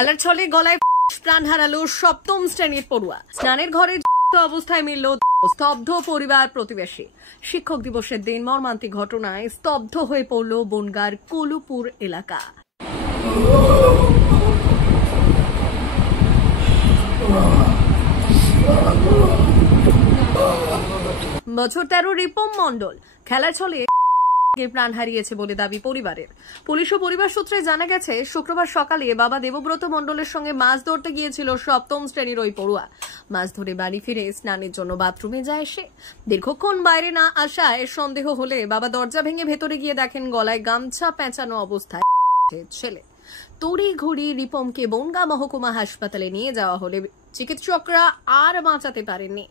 খেলার ছলে গলায় প্রাণ হারালো সপ্তম শ্রেণীর পড়ুয়া। স্নানের ঘরে অবস্থায় মিলল স্তব্ধ পরিবার প্রতিবেশী। শিক্ষক দিবসের দিন মর্মান্তিক ঘটনায় স্তব্ধ হয়ে পড়ল বনগাঁর কলুপুর এলাকা। বছর 13 রিপম মণ্ডল খেলার ছলে প্রাণ হারিয়েছে বলে দাবি পরিবারের। পুলিশ ও পরিবার সূত্রে জানা গেছে, শুক্রবার সকালে বাবা দেবব্রত মণ্ডলের সঙ্গে মাছ ধরতে গিয়েছিল সপ্তম শ্রেণীর ওই পড়ুয়া। মাছ ধরে বাড়ি ফিরে স্নানের জন্য বাথরুমে যায় সে। দীর্ঘক্ষণ বাইরে না আসায় সন্দেহ হলে বাবা দরজা ভেঙে ভেতরে গিয়ে দেখেন গলায় গামছা পেঁচানো অবস্থায় ছেলে। তড়ি ঘড়ি রিপমকে বনগাঁ মহকুমা হাসপাতালে নিয়ে যাওয়া হলে চিকিৎসকরা আর বাঁচাতে পারেননি।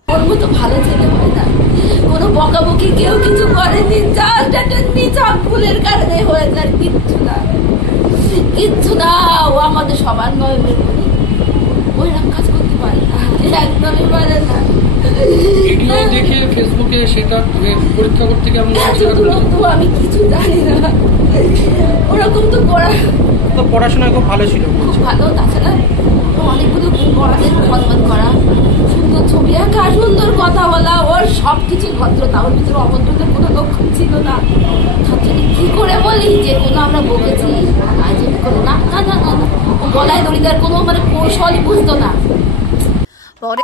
কোনো বকাবকি কেউ কিছু করেনি, জাস্ট একটা নিছক ভুলের কারণে হয়ে যায়। কিচ্ছু না, ও আমাদের সবার নয়, ওইরকম কাজ করতে পারে না, একদমই পারে না। ভিডিও দেখে ফেসবুকে সেটা পরীক্ষা করতে কেমন আমি কিছু জানি না। ওরকম তো পড়াশোনা খুব ভালো ছিল, ভালো। তাছাড়া অনেকগুলো পড়াদের খদমত করা, সুন্দর ছবি আঁকা, সুন্দর কথা বলা, ওর সবকিছু ভদ্রতা, ওর ভিতরে অভদ্রতার কোনো লক্ষণ ছিল না। কি করে বলি যে কোনো আমরা বকেছি না, গলায় দড়িদার কোনো কৌশলই বুঝতো না। পরে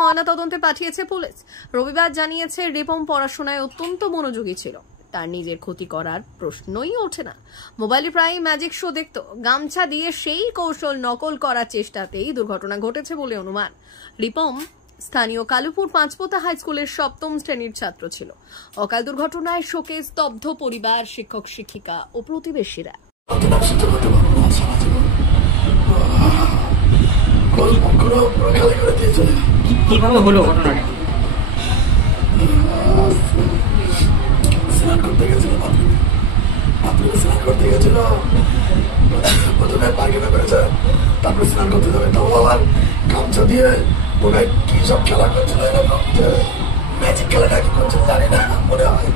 ময়নাতদন্তে পাঠিয়েছে পুলিশ। রবিবার জানিয়েছে, রিপম পড়াশোনায় অত্যন্ত মনোযোগী ছিল, তার নিজের ক্ষতি করার প্রশ্নই ওঠে না। মোবাইলে প্রায় ম্যাজিক শো দেখত, গামছা দিয়ে সেই কৌশল নকল করার চেষ্টাতেই দুর্ঘটনা ঘটেছে বলে অনুমান। রিপম স্থানীয় কালুপুর পাঁচপোতা হাই স্কুলের সপ্তম শ্রেণীর ছাত্র ছিল। অকাল দুর্ঘটনায় শোকে স্তব্ধ পরিবার, শিক্ষক শিক্ষিকা ও প্রতিবেশীরা। কিভাবে হলো ঘটনাটা? স্নান করতে গেছিল, স্নান করতে গেছিল, প্রথমে পায়খানা করেছে, তারপরে স্নান করতে যাবে, তো আবার গামছা দিয়ে ওরা কি সব খেলা করছিল, এরকম ম্যাজিক খেলাটা কি করছিল জানি না। মনে হয়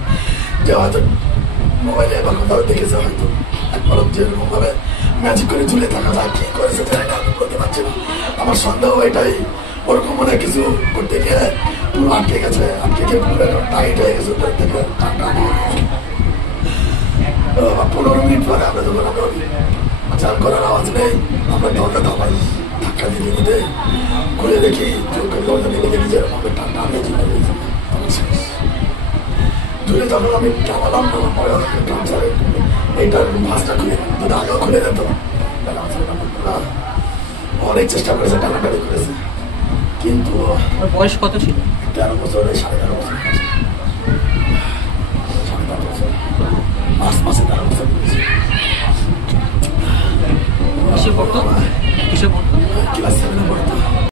যে হয়তো মোবাইলে বা কোথাও দেখেছে, হয়তো একবার যেরকম ভাবে ম্যাজিক করে ঝুলে থাকা যায়, কি করেছে জানি না, আমি বলতে পারছি না। আমার সন্দেহ এটাই, ওরকম মনে কিছু করতে গিয়ে পুরো আটকে গেছে, আটকে গিয়ে পুরো টাইট হয়ে গেছে। 15 মিনিট পরে আমরা যখন চাল করার আওয়াজ নেই, আমরা দরজা ধাপাই, ধাক্কা দিয়ে দিতে খুলে দেখি দরজা ভেঙে দেখি যে আমাদের ঠান্ডা আমি ঝুলে যখন আমি টানালাম, পরে গামছারে এইটার ভাঁজটা খুলে যদি আগেও খুলে যেত। অনেক চেষ্টা করেছে, টানাটানি করেছে, কিন্তু বয়স কত ছিল? 13 বছর, 13.5 বছর, 13.5 বছর, মার্চ মাসে 13 বছর।